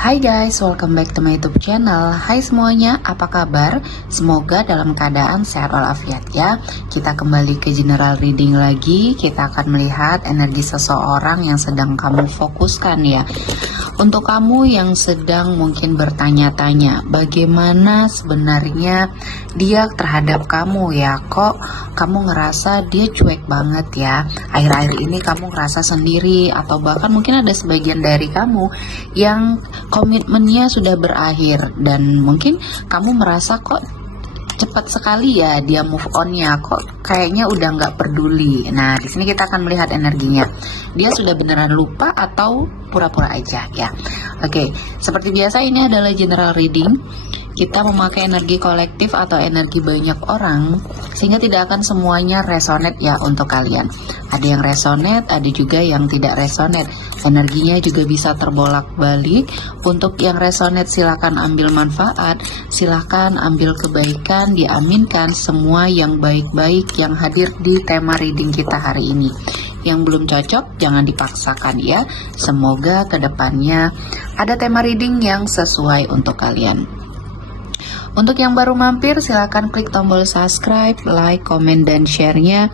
Hai guys, welcome back to my YouTube channel. Hai semuanya, apa kabar? Semoga dalam keadaan sehat walafiat ya. Kita kembali ke general reading lagi. Kita akan melihat energi seseorang yang sedang kamu fokuskan ya. Untuk kamu yang sedang mungkin bertanya-tanya, bagaimana sebenarnya dia terhadap kamu ya? Kok kamu ngerasa dia cuek banget ya? Akhir-akhir ini kamu ngerasa sendiri, atau bahkan mungkin ada sebagian dari kamu yang komitmennya sudah berakhir dan mungkin kamu merasa kok cepat sekali ya dia move onnya, kok kayaknya udah nggak peduli. Nah, di sini kita akan melihat energinya. Dia sudah beneran lupa atau pura-pura aja ya. Oke, seperti biasa ini adalah general reading. Kita memakai energi kolektif atau energi banyak orang sehingga tidak akan semuanya resonate ya untuk kalian. Ada yang resonate, ada juga yang tidak resonate. Energinya juga bisa terbolak-balik. Untuk yang resonate silakan ambil manfaat, silakan ambil kebaikan, diaminkan semua yang baik-baik yang hadir di tema reading kita hari ini. Yang belum cocok jangan dipaksakan ya. Semoga kedepannya ada tema reading yang sesuai untuk kalian. Untuk yang baru mampir, silakan klik tombol subscribe, like, komen, dan share-nya.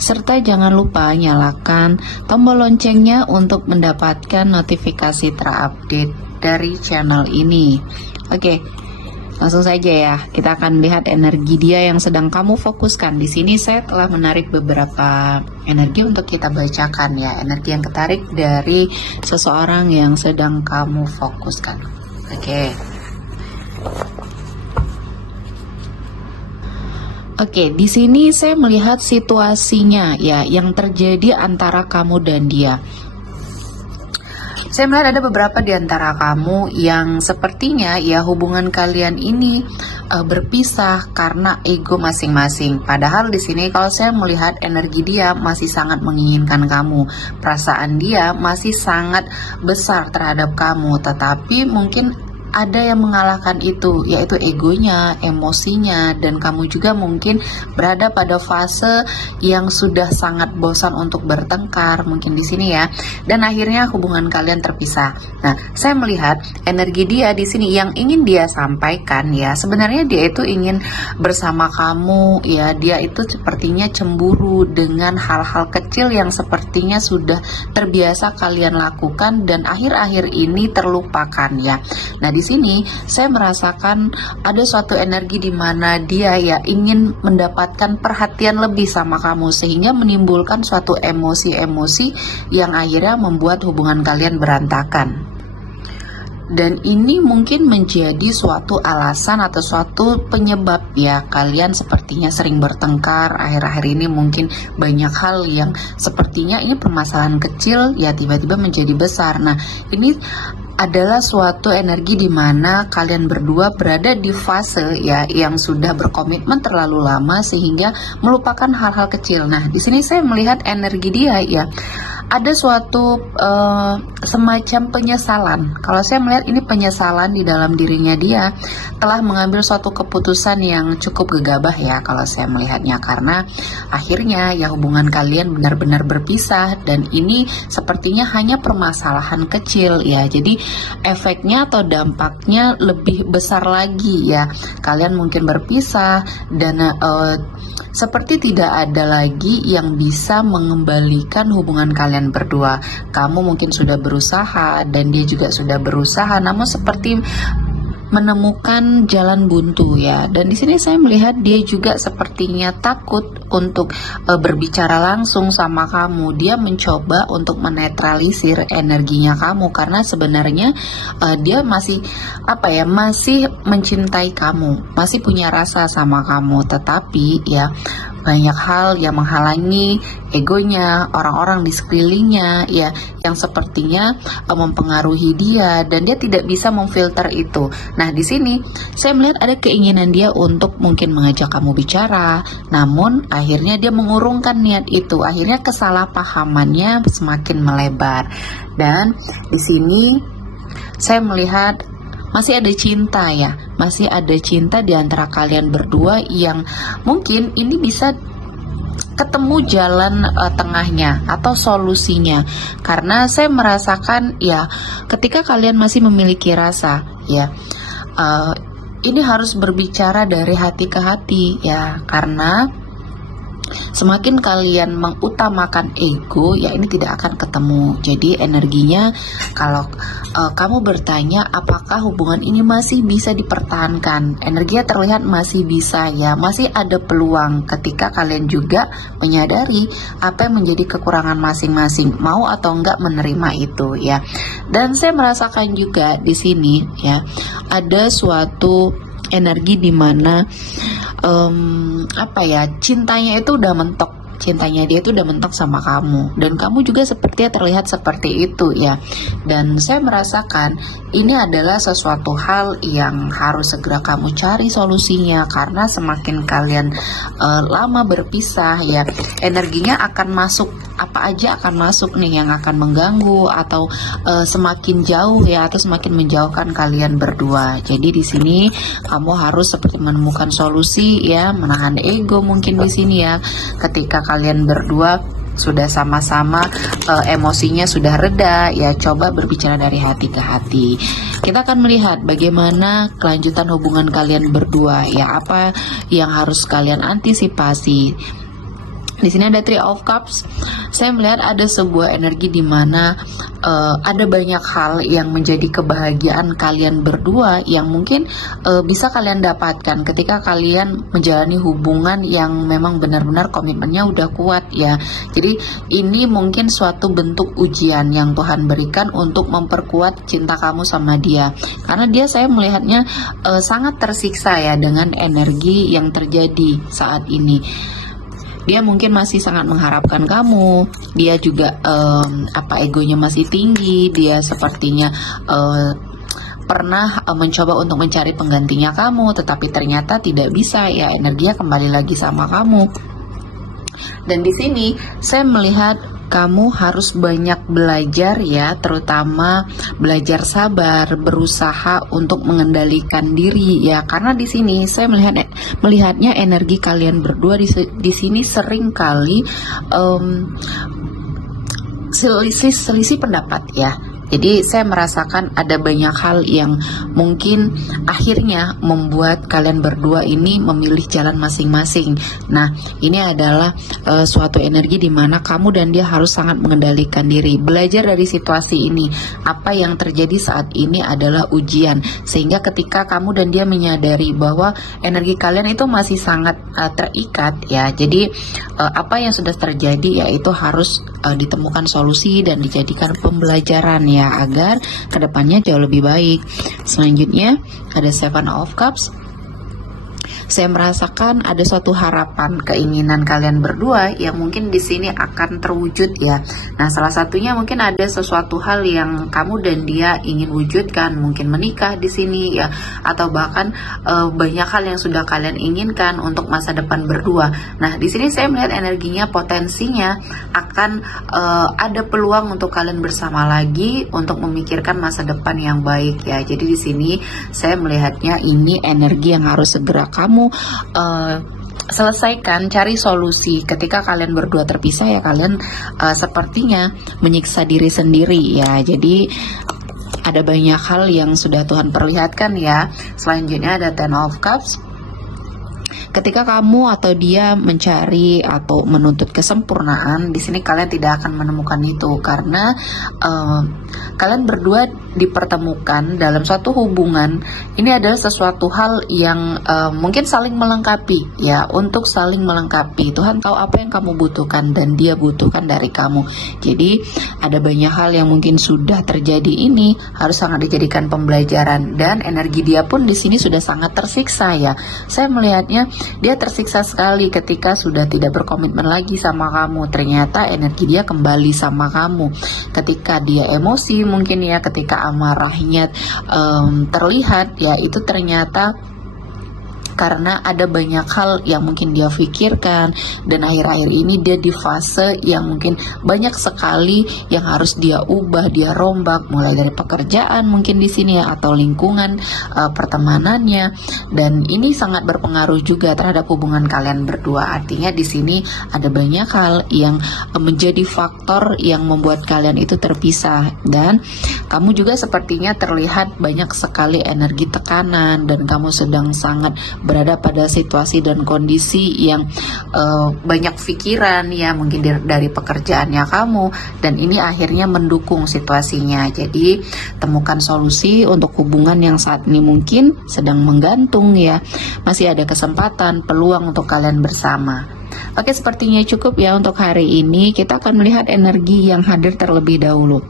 Serta jangan lupa nyalakan tombol loncengnya untuk mendapatkan notifikasi terupdate dari channel ini. Oke, langsung saja ya. Kita akan lihat energi dia yang sedang kamu fokuskan. Di sini saya telah menarik beberapa energi untuk kita bacakan ya. Energi yang ketarik dari seseorang yang sedang kamu fokuskan. Oke, di sini saya melihat situasinya ya yang terjadi antara kamu dan dia. Saya melihat ada beberapa di antara kamu yang sepertinya ya hubungan kalian ini berpisah karena ego masing-masing. Padahal di sini kalau saya melihat energi dia masih sangat menginginkan kamu, perasaan dia masih sangat besar terhadap kamu, tetapi mungkin ada yang mengalahkan itu, yaitu egonya, emosinya, dan kamu juga mungkin berada pada fase yang sudah sangat bosan untuk bertengkar, mungkin di sini ya. Dan akhirnya hubungan kalian terpisah. Nah, saya melihat energi dia di sini yang ingin dia sampaikan ya. Sebenarnya dia itu ingin bersama kamu ya. Dia itu sepertinya cemburu dengan hal-hal kecil yang sepertinya sudah terbiasa kalian lakukan dan akhir-akhir ini terlupakan ya. Nah, di sini saya merasakan ada suatu energi di mana dia ya ingin mendapatkan perhatian lebih sama kamu sehingga menimbulkan suatu emosi-emosi yang akhirnya membuat hubungan kalian berantakan. Dan ini mungkin menjadi suatu alasan atau suatu penyebab ya kalian sepertinya sering bertengkar. Akhir-akhir ini mungkin banyak hal yang sepertinya ini permasalahan kecil ya tiba-tiba menjadi besar. Nah, ini adalah suatu energi di mana kalian berdua berada di fase ya yang sudah berkomitmen terlalu lama sehingga melupakan hal-hal kecil. Nah, di sini saya melihat energi dia ya ada suatu semacam penyesalan. Kalau saya melihat ini penyesalan di dalam dirinya, dia telah mengambil suatu keputusan yang cukup gegabah ya kalau saya melihatnya, karena akhirnya ya hubungan kalian benar-benar berpisah dan ini sepertinya hanya permasalahan kecil ya. Jadi efeknya atau dampaknya lebih besar lagi ya. Kalian mungkin berpisah dan seperti tidak ada lagi yang bisa mengembalikan hubungan kalian berdua. Kamu mungkin sudah berusaha dan dia juga sudah berusaha, namun seperti menemukan jalan buntu ya. Dan di sini saya melihat dia juga sepertinya takut untuk berbicara langsung sama kamu. Dia mencoba untuk menetralisir energinya kamu karena sebenarnya dia masih masih mencintai kamu, masih punya rasa sama kamu, tetapi ya banyak hal yang menghalangi egonya, orang-orang di sekelilingnya ya yang sepertinya mempengaruhi dia dan dia tidak bisa memfilter itu. Nah, di sini saya melihat ada keinginan dia untuk mungkin mengajak kamu bicara, namun akhirnya dia mengurungkan niat itu. Akhirnya kesalahpahamannya semakin melebar. Dan di sini saya melihat masih ada cinta ya, masih ada cinta di antara kalian berdua yang mungkin ini bisa ketemu jalan tengahnya atau solusinya. Karena saya merasakan ya, ketika kalian masih memiliki rasa ya, ini harus berbicara dari hati ke hati ya, karena semakin kalian mengutamakan ego, ya ini tidak akan ketemu. Jadi energinya, kalau kamu bertanya apakah hubungan ini masih bisa dipertahankan, energinya terlihat masih bisa ya, masih ada peluang ketika kalian juga menyadari apa yang menjadi kekurangan masing-masing, mau atau enggak menerima itu ya. Dan saya merasakan juga di sini ya, ada suatu energi di mana cintanya itu udah mentok, cintanya dia itu udah mentok sama kamu, dan kamu juga sepertinya terlihat seperti itu ya. Dan saya merasakan ini adalah sesuatu hal yang harus segera kamu cari solusinya, karena semakin kalian lama berpisah ya, energinya akan masuk, apa aja akan masuk nih yang akan mengganggu atau semakin jauh ya, atau semakin menjauhkan kalian berdua. Jadi di sini kamu harus seperti menemukan solusi ya, menahan ego mungkin di sini ya. Ketika kalian berdua sudah sama-sama emosinya sudah reda ya, coba berbicara dari hati ke hati. Kita akan melihat bagaimana kelanjutan hubungan kalian berdua ya, apa yang harus kalian antisipasi. Di sini ada Three of Cups. Saya melihat ada sebuah energi di mana ada banyak hal yang menjadi kebahagiaan kalian berdua yang mungkin bisa kalian dapatkan ketika kalian menjalani hubungan yang memang benar-benar komitmennya udah kuat ya. Jadi ini mungkin suatu bentuk ujian yang Tuhan berikan untuk memperkuat cinta kamu sama dia. Karena dia, saya melihatnya sangat tersiksa ya dengan energi yang terjadi saat ini. Dia mungkin masih sangat mengharapkan kamu, dia juga egonya masih tinggi, dia sepertinya pernah mencoba untuk mencari penggantinya kamu, tetapi ternyata tidak bisa ya, energinya kembali lagi sama kamu. Dan di sini saya melihat kamu harus banyak belajar ya, terutama belajar sabar, berusaha untuk mengendalikan diri ya, karena di sini saya melihatnya energi kalian berdua di sini sering kali selisih pendapat ya. Jadi saya merasakan ada banyak hal yang mungkin akhirnya membuat kalian berdua ini memilih jalan masing-masing. Nah, ini adalah suatu energi di mana kamu dan dia harus sangat mengendalikan diri. Belajar dari situasi ini, apa yang terjadi saat ini adalah ujian. Sehingga ketika kamu dan dia menyadari bahwa energi kalian itu masih sangat terikat ya. Jadi apa yang sudah terjadi ya itu harus ditemukan solusi dan dijadikan pembelajaran ya, agar kedepannya jauh lebih baik. Selanjutnya ada Seven of Cups. Saya merasakan ada suatu harapan, keinginan kalian berdua yang mungkin di sini akan terwujud ya. Nah, salah satunya mungkin ada sesuatu hal yang kamu dan dia ingin wujudkan, mungkin menikah di sini ya, atau bahkan banyak hal yang sudah kalian inginkan untuk masa depan berdua. Nah, di sini saya melihat energinya, potensinya akan ada peluang untuk kalian bersama lagi untuk memikirkan masa depan yang baik ya. Jadi di sini saya melihatnya ini energi yang harus segera kamu selesaikan, cari solusi. Ketika kalian berdua terpisah ya, kalian sepertinya menyiksa diri sendiri ya. Jadi ada banyak hal yang sudah Tuhan perlihatkan ya. Selanjutnya ada Ten of Cups. Ketika kamu atau dia mencari atau menuntut kesempurnaan, di sini kalian tidak akan menemukan itu, karena kalian berdua dipertemukan dalam suatu hubungan. Ini adalah sesuatu hal yang mungkin saling melengkapi ya, untuk saling melengkapi. Tuhan tahu apa yang kamu butuhkan dan dia butuhkan dari kamu. Jadi ada banyak hal yang mungkin sudah terjadi, ini harus sangat dijadikan pembelajaran, dan energi dia pun di sini sudah sangat tersiksa ya. Saya melihatnya dia tersiksa sekali ketika sudah tidak berkomitmen lagi sama kamu. Ternyata energi dia kembali sama kamu. Ketika dia emosi mungkin ya, ketika amarahnya terlihat ya, itu ternyata karena ada banyak hal yang mungkin dia pikirkan, dan akhir-akhir ini dia di fase yang mungkin banyak sekali yang harus dia ubah, dia rombak, mulai dari pekerjaan mungkin di sini ya, atau lingkungan pertemanannya, dan ini sangat berpengaruh juga terhadap hubungan kalian berdua. Artinya di sini ada banyak hal yang menjadi faktor yang membuat kalian itu terpisah, dan kamu juga sepertinya terlihat banyak sekali energi tekanan, dan kamu sedang sangat berada pada situasi dan kondisi yang banyak pikiran ya, mungkin dari pekerjaannya kamu, dan ini akhirnya mendukung situasinya. Jadi temukan solusi untuk hubungan yang saat ini mungkin sedang menggantung ya, masih ada kesempatan, peluang untuk kalian bersama. Oke, sepertinya cukup ya untuk hari ini. Kita akan melihat energi yang hadir terlebih dahulu.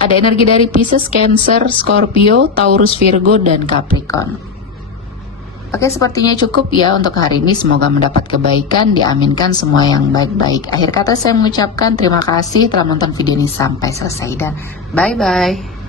Ada energi dari Pisces, Cancer, Scorpio, Taurus, Virgo, dan Capricorn. Oke, sepertinya cukup ya untuk hari ini. Semoga mendapat kebaikan, diaminkan semua yang baik-baik. Akhir kata saya mengucapkan terima kasih telah menonton video ini sampai selesai, dan bye-bye.